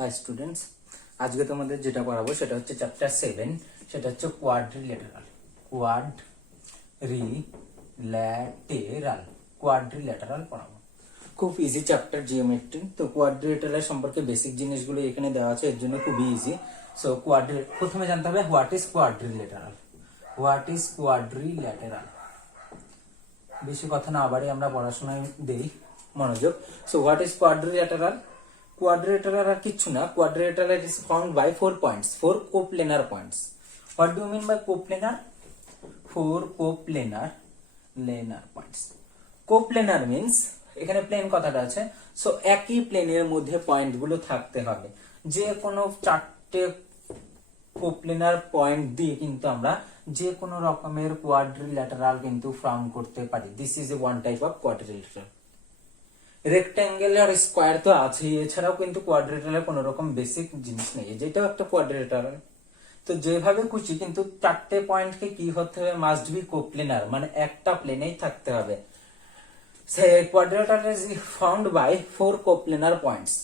High students, আজকে তোমাদের যেটা পড়াবো সেটা হচ্ছে চ্যাপ্টার 7, সেটা হচ্ছে কোয়াড্রিল্যাটারাল পড়াবো। খুব ইজি চ্যাপ্টার জিওমেট্রি। তো কোয়াড্রিল্যাটারাল সম্পর্কে বেসিক জিনিসগুলো এখানে দেওয়া আছে, এর জন্য খুবই ইজি। সো প্রথমে জানতে হবে হোয়াট ইজ কোয়াড্রিল্যাটারাল। বেশি কথা না বাড়ি আমরা পড়াশোনায় দেই মনোযোগ। So what is quadrilateral? Quadrilateral আর কিচ্ছু না। Quadrilateral is formed by 4 points, 4 coplanar points. What do you mean by coplanar? 4 coplanar points. Coplanar means এখানে প্লেন কথাটা আছে। সো একই প্লেনের মধ্যে পয়েন্ট গুলো থাকতে হবে। যে কোনো চারটে কোপ্লেনার পয়েন্ট দিয়ে কিন্তু আমরা যে কোনো রকমের কোয়াড্রিল্যাটারাল কিন্তু ফর্ম করতে পারি। This is a one type of quadrilateral. Rectangle আর স্কোয়ার তো আছেই, এছাড়াও কিন্তু কোয়াড্রিল্যাটারাল কোনো রকম বেসিক জিনিস নেই, যেটাও একটা কোয়াড্রিল্যাটারাল। তো যেভাবে খুশি কিন্তু চারটে পয়েন্টকে কি হতে হবে, মাস্ট বি কোপ্লেনার, মানে একটা প্লেনেই থাকতে হবে। Quadrilateral is found by 4 coplanar points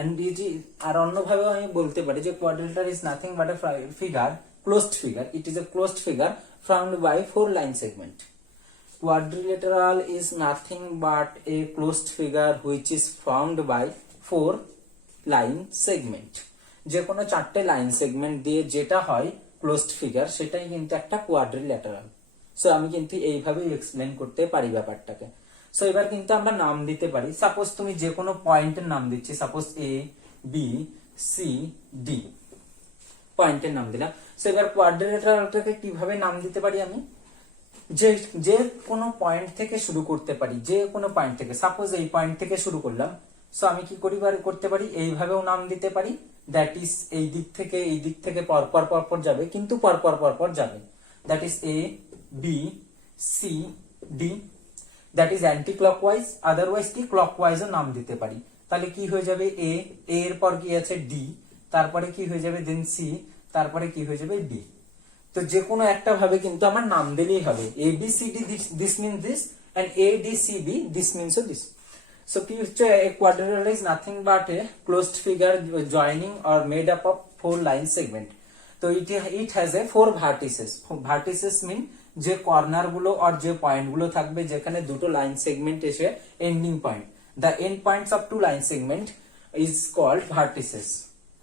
and আর অন্যভাবে আমি বলতে পারি যে quadrilateral is nothing but a closed figure. It is a closed figure found by 4 line segment. Quadrilateral is nothing but a closed figure which is formed by 4 line segment. যে কোনো চারটে line segment দিয়ে যেটা হয় closed figure, সেটাই কিন্তু একটা quadrilateral. So আমি কিন্তু এইভাবে এক্সপ্লেন করতে পারি ব্যাপারটাকে। সো এবার কিন্তু আমরা নাম দিতে পারি। সাপোজ তুমি যে কোনো পয়েন্টের নাম দিচ্ছি, সাপোজ এ বি সি ডি পয়েন্টের নাম দিলাম। সো এবার কোয়াড্রিল্যাটারালটাকে কিভাবে নাম দিতে পারি আমি? যে কোনো পয়েন্ট থেকে শুরু করতে পারি, যে কোনো পয়েন্ট থেকে। সাপোজ এই পয়েন্ট থেকে শুরু করলাম, সো আমি কি করতে পারি, এইভাবেও নাম দিতে পারি। দ্যাট ইজ এই দিক থেকে পরপর যাবে, কিন্তু পরপর যাবে। That is A B C D, that is anticlockwise. Otherwise কি ক্লকওয়াইজও নাম দিতে পারি। তাহলে কি হয়ে যাবে, এ এর পর কি আছে ডি, তারপরে কি হয়ে যাবে দেন সি, তারপরে কি হয়ে যাবে ডি। তো যে কোনো একটা ভাবে কিন্তু আমার নাম দিলেই হবে। A B C D, this means this, and A D C B, this means this. So কি হচ্ছে, a quadrilateral is nothing but a closed figure joining or made up of 4 line segment. তো it has a 4 vertices. Vertices mean যে corner গুলো আর যে point গুলো থাকবে, যেখানে দুটো লাইন সেগমেন্ট এসে ending point, the end points of 2 line segment is called vertices.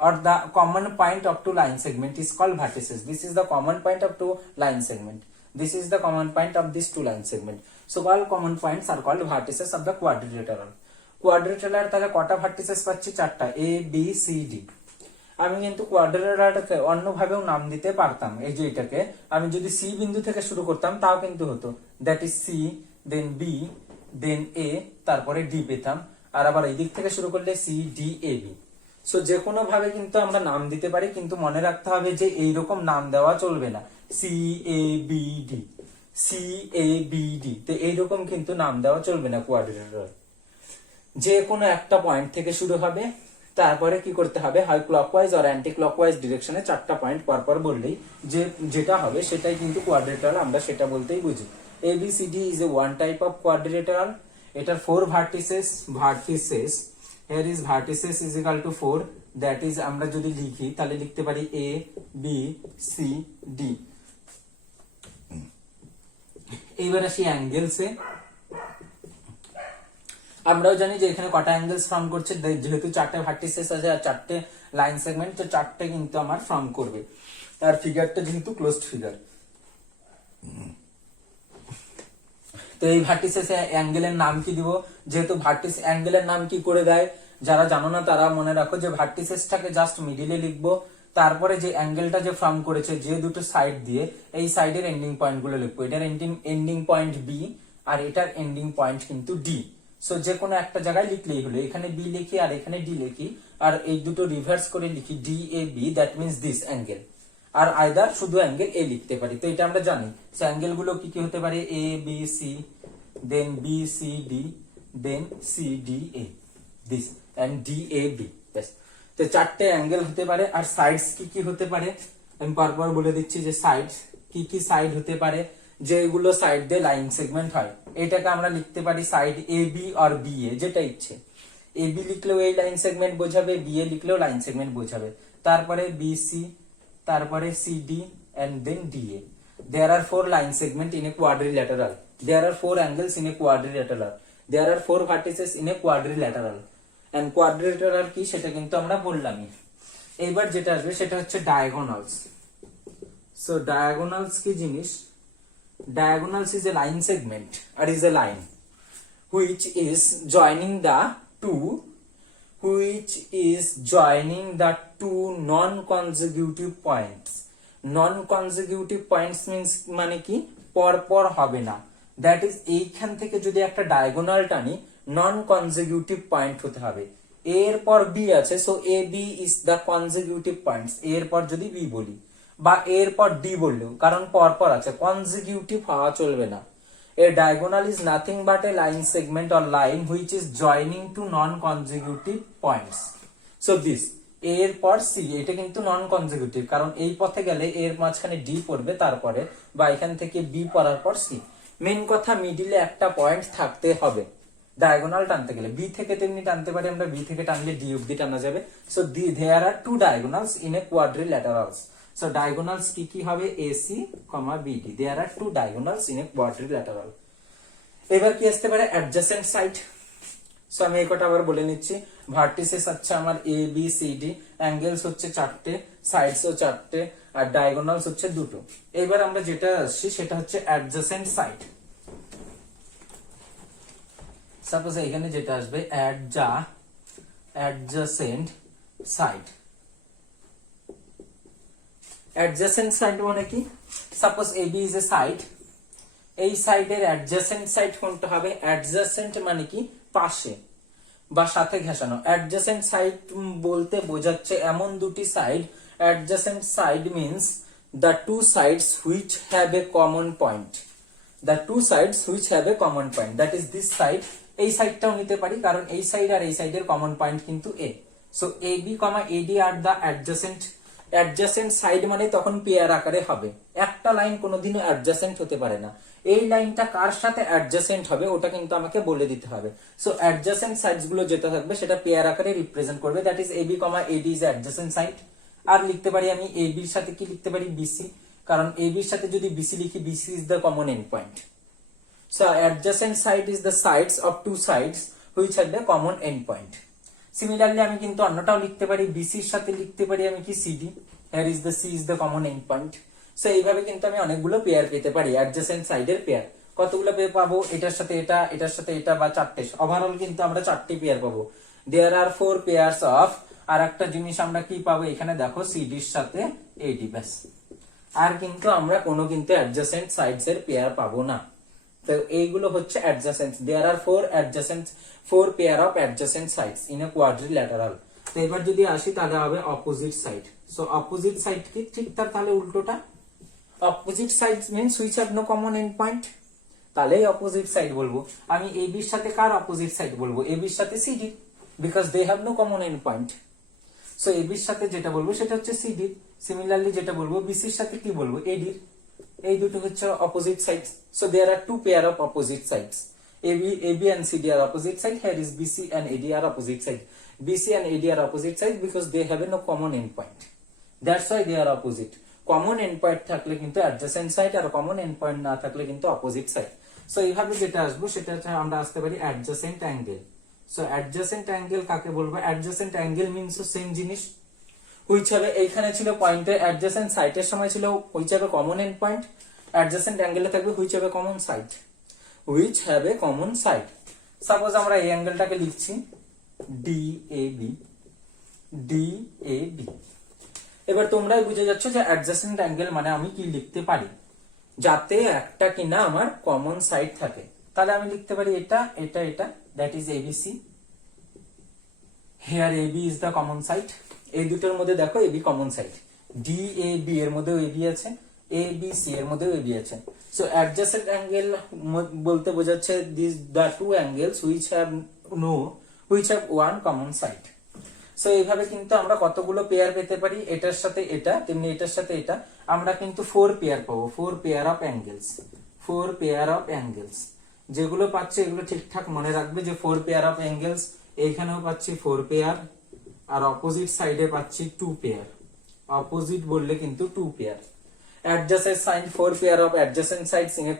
Or the common point of 2 line segment is called vertices. This is the common point of 2 line segment. This is the common point of this 2 line segment. So all common points are called vertices of the quadrilateral. Quadrilateral তাহলে কটা vertices পাচ্ছি? চারটা, A B C D। আমি কিন্তু কোয়াড্রিল্যাটারালটাকে অন্যভাবেও নাম দিতে পারতাম। এই যে এটাকে আমি যদি সি বিন্দু থেকে শুরু করতাম তাও কিন্তু হতো। That is C, then B, then A, তারপরে ডি পেতাম। আর আবার এই দিক থেকে শুরু করলে C D A B. So যে কোনো ভাবে কিন্তু আমরা নাম দিতে পারি, কিন্তু মনে রাখতে হবে যে এইরকম নাম দেওয়া চলবে না। C A B D, C A B D, তো এইরকম কিন্তু নাম দেওয়া চলবে না। কোয়াড্রিল্যাটারাল যে কোনো একটা পয়েন্ট থেকে শুরু হবে, তারপরে কি করতে হবে, হয় ক্লকওয়াইজ আর অ্যান্টি ক্লকওয়াইজ ডিরেকশনে চারটা পয়েন্ট পরপর বললেই যেটা হবে সেটাই কিন্তু কোয়াড্রিল্যাটারাল, আমরা সেটা বলতেই বুঝি। A B C D is a one type of quadrilateral. এটার 4 vertices. here is vertices is equal to 4, that is আমরা যদি লিখি তাহলে লিখতে পারি a b c d। এইবার আসি অ্যাঙ্গেলসে। আমরাও জানি যে এখানে কটা অ্যাঙ্গেলস ফর্ম করছে, যেহেতু চারটে ভার্টিসেস আছে আর চারটে লাইন সেগমেন্ট, তো চারটে কিন্তু আমার ফর্ম করবে। আর ফিগারটা যেহেতু ক্লোজড ফিগার, তো এই ভার্টিসেস অ্যাঙ্গেলের নাম কি দিব? যেহেতু ভার্টিস অ্যাঙ্গেলের নাম কি করে দেয়, যারা জানো না তারা মনে রাখো যে ভার্টিসেসটাকে জাস্ট মিডিলে লিখবো, তারপরে যে অ্যাঙ্গেলটা যে ফর্ম করেছে যে দুটো সাইড দিয়ে, এই সাইডের এন্ডিং পয়েন্ট গুলো লিখবো। এটার এন্ডিং পয়েন্ট বি আর এটার এন্ডিং পয়েন্ট কিন্তু ডি। সো যে কোনো একটা জায়গায় লিখলেই হলো। এখানে বি লিখি আর এখানে ডি লিখি, আর এই দুটো রিভার্স করে লিখি D A B, that means this angle. আর আইদার শুধু অ্যাঙ্গেল এ লিখতে পারি। তো এটা আমরা জানি। সো অ্যাঙ্গেল গুলো কি কি হতে পারে, A B C, then B C D, then C D A, this and D A B. তো চারটে অ্যাঙ্গেল হতে পারে। আর সাইডস কি কি হতে পারে আমি পরপর বলে দিচ্ছি যে সাইড কি কি সাইড হতে পারে, যেগুলো সাইড দিয়ে লাইন সেগমেন্ট হয়। এটাকে আমরা লিখতে পারি সাইড এ বি আর বি এ, যেটা ইচ্ছে। এ বি লিখলেও এই লাইন সেগমেন্ট বোঝাবে, বি এ লিখলেও লাইন সেগমেন্ট বোঝাবে। তারপরে বি সি, তারপরে C D and then DA. There are 4 line segment in a quadrilateral. There are 4 angles in a quadrilateral. There are 4 vertices in a quadrilateral. And quadrilateral কি সেটা কিন্তু আমরা বললামই। এইবার যেটা আসবে সেটা হচ্ছে diagonals. So diagonals কি জিনিস? Diagonals is a line segment or is a line which is joining the two non-consecutive points. Non-consecutive points means মানে কি পরপর হবে না, দ্যাট ইজ এইখান থেকে যদি একটা ডায়াগোনাল টানি নন কনজিকিউটিভ পয়েন্ট হতে হবে। এর পর বি আছে, so A B is the consecutive points. এর পর যদি বি বলি বা এর পর ডি বললেও, কারণ পরপর আছে, কনজিকিউটিভ হওয়া চলবে না। A diagonal is nothing but a line segment or line which is joining two non-consecutive points. So this এর পর সি, এটা কিন্তু নন কনজিকিউটিভ, কারণ এই পথে গেলে এর মাঝখানে ডি পড়বে, তারপরে বা এখান থেকে বি পড়ার পর সি। মেন কথা মিডিলে একটা পয়েন্ট থাকতে হবে ডায়াগোনাল টানতে গেলে। বি থেকে তেমনি টানতে পারি আমরা, বি থেকে টানলে ডি অব্দি টানা যাবে। So there are two diagonals in a quadrilaterals. So diagonals কি হবে AC, BD. There are two diagonals in a quadrilateral. এবার কি আসতে পারে adjacent side. So আমি এই কথা আবার বলে নিচ্ছি। ভার্টিসেস হচ্ছে আমার A B C D, angles হচ্ছে 4টে, সাইডসও 4টে, আর ডায়াগোনালস হচ্ছে 2টো। এবার আমরা যেটা আসছি সেটা হচ্ছে adjacent side. সাপোজ এখানে যেটা আসবে adjacent side. Adjacent side মানে কি? Suppose AB is a side. এই সাইডের adjacent side কোনটা হবে? Adjacent মানে কি পাশে বা সাথে ঘেঁষানো। Adjacent side বলতে বোঝাচ্ছে এমন দুটি side. Adjacent side means the two sides which have a common point. The two sides which have a common point. That is this side. এই সাইডটাও নিতে পারি, কারণ এই সাইড আর এই সাইডের কমন পয়েন্ট কিন্তু A. So AB, AD are the adjacent. Adjacent side মানে তখন পেয়ার আকারে হবে। একটা লাইন কোনোদিনও অ্যাডজাসেন্ট হতে পারে না। এই লাইনটা কার সাথে অ্যাডজাসেন্ট হবে ওটা কিন্তু আমাকে বলে দিতে হবে। সো অ্যাডজাসেন্ট সাইডস গুলো যেটা থাকবে সেটা পেয়ার আকারে রিপ্রেজেন্ট করবে। That is AB, AD is adjacent side. আর লিখতে পারি আমি AB এর সাথে কি লিখতে পারি? BC, কারণ AB এর সাথে যদি BC লিখি, BC is the common end point. So adjacent side is the sides of two sides which have the common end point. Similarly আমি কিন্তু অন্যটাও লিখতে পারি, বিসি এর সাথে লিখতে পারি আমি কি CD, here is the C is the common end point. So এইভাবে কিন্তু আমি অনেকগুলো পেয়ার পেতে পারি, অ্যাডজেসেন্ট সাইডের পেয়ার। কতগুলো পেয়ার পাবো? এটার সাথে এটা, এটার সাথে এটা, বা 4টে। ওভারঅল কিন্তু আমরা 4টি পেয়ার পাবো। দেয়ার আর 4 পেয়ারস অফ, আর একটা জিনিস আমরা কি পাবো এখানে দেখো, সিডি এর সাথে এডি, ব্যাস। আর কিন্তু আমরা কোনো কিন্তু অ্যাডজেসেন্ট সাইডস এর পেয়ার পাবো না। তো এইগুলো হচ্ছে adjacent. There are 4 pair of adjacent sides in a quadrilateral. তো এবার যদি আসি তাহলে হবে opposite side. So opposite side কি? ঠিক তার তাহলে উল্টোটা। Opposite side means which have no common end point, তাহলে অপোজিট সাইড বলবো। আমি এবি এর সাথে কার অপোজিট সাইড বলবো? এবি এর সাথে CD, because they have no common end point. So AB এর সাথে যেটা বলবো সেটা হচ্ছে সিডি। সিমিলারলি যেটা বলবো বিসি এর সাথে কি বলবো? এডি। এই দুটো হচ্ছে opposite sides. So there are 2 pair of opposite sides. AB and CD are opposite side. Here is BC and AD are opposite side. BC and AD are opposite side because they have no common end point. That's why they are opposite. Common end point থাকলে কিন্তু adjacent side, আর common end point না থাকলে কিন্তু opposite side. So এইভাবে যেটা আসবে সেটা আমরা আসতে পারি adjacent angle. So adjacent angle কাকে বলবো? Adjacent angle means same জিনিস। which হবে এইখানে ছিল পয়েন্টের adjacent side এর সময় ছিল which হবে common end point, adjacent angle এ থাকবে which হবে common side. which have a common side. Suppose আমরা এই অ্যাঙ্গেলটাকে লিখছি DAB, DAB। এবার তোমরাই বুঝে যাচ্ছ যে অ্যাডজাসেন্ট অ্যাঙ্গেল মানে আমি কি লিখতে পারি, যাতে একটা কিনা আমার কমন সাইড থাকে। তাহলে আমি লিখতে পারি এটা, এটা, এটা, that is ABC। Here AB is the common side. এই দুটোর মধ্যে দেখো AB কমন সাইড। DAB এর মধ্যেও AB আছে, ABC এর মধ্যেও AB আছে। So adjacent angle বলতে বোঝাচ্ছে the two angles which have one common side. So এইভাবে কিন্তু আমরা কতগুলো পেয়ার পেতে পারি? এটার সাথে এটা, তেমনি এটার সাথে এটা, আমরা কিন্তু 4 পেয়ার পাবো। 4 pair of angles, 4 pair of angles. যেগুলো পাচ্ছে এগুলো ঠিকঠাক মনে রাখবে যে 4 পেয়ার অফ অ্যাঙ্গেলস এইখানেও পাচ্ছি 4 পেয়ার, আর অপোজিট সাইডে পাচ্ছি 2 পেয়ার। অপোজিট বললে কিন্তু 2 pair. Adjacent side 4 pair of adjacent sides in a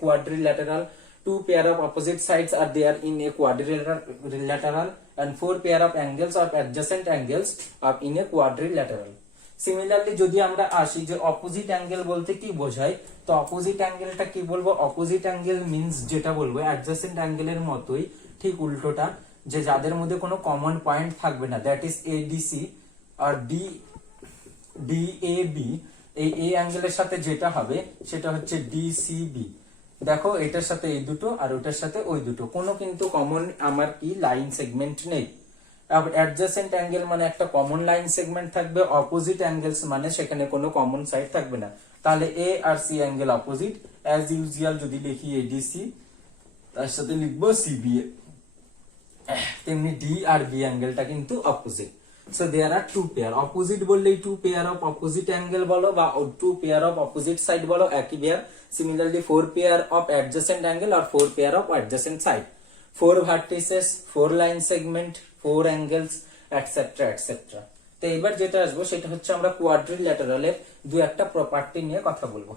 quadrilateral. 2 pair of opposite sides are there in a quadrilateral, and 4 pair of angles of adjacent angles are in a quadrilateral. Similarly যদি আমরা আসি যে opposite angle বলতে কি বোঝায়, তো opposite অ্যাঙ্গেলটা কি বলবো? অপোজিট অ্যাঙ্গেল মিন্স যেটা বলবো অ্যাডজাসেন্ট অ্যাঙ্গেলের মতোই ঠিক উল্টোটা, যে যাদের মধ্যে কোনো কমন পয়েন্ট থাকবে না, দ্যাট ইজ এডিসি আর ডিএবি। এই এ অ্যাঙ্গেলের সাথে যেটা হবে সেটা হচ্ছে ডিসিবি। দেখো এটার সাথে এই দুটো আর ওটার সাথে ওই দুটো, কোনো কিন্তু কমন আমার কি লাইন সেগমেন্ট নেই। অ্যাডজাসেন্ট অ্যাঙ্গেল মানে একটা কমন লাইন সেগমেন্ট থাকবে, অপোজিট অ্যাঙ্গেলস মানে সেখানে কোনো কমন সাইড থাকবে না। তাহলে এ আর C angle opposite, as usual যদি লিখি এডিসি তার সাথে লিখবো সিবিএ, তেমনি ডি আর বি অ্যাঙ্গেলটা কিন্তু opposite. So there are 2 pair. Opposite বললেই 2 pair of opposite angle বলো বা 2 pair of opposite side বলো, একই pair. Similarly 4 pair of adjacent angle or 4 pair of adjacent side. 4 vertices, 4 line segment, 4 angles, etc. etc. তো এবার যেটা আসবো সেটা হচ্ছে আমরা কোয়াড্রিল্যাটারালের দু একটা প্রপার্টি নিয়ে কথা বলবো।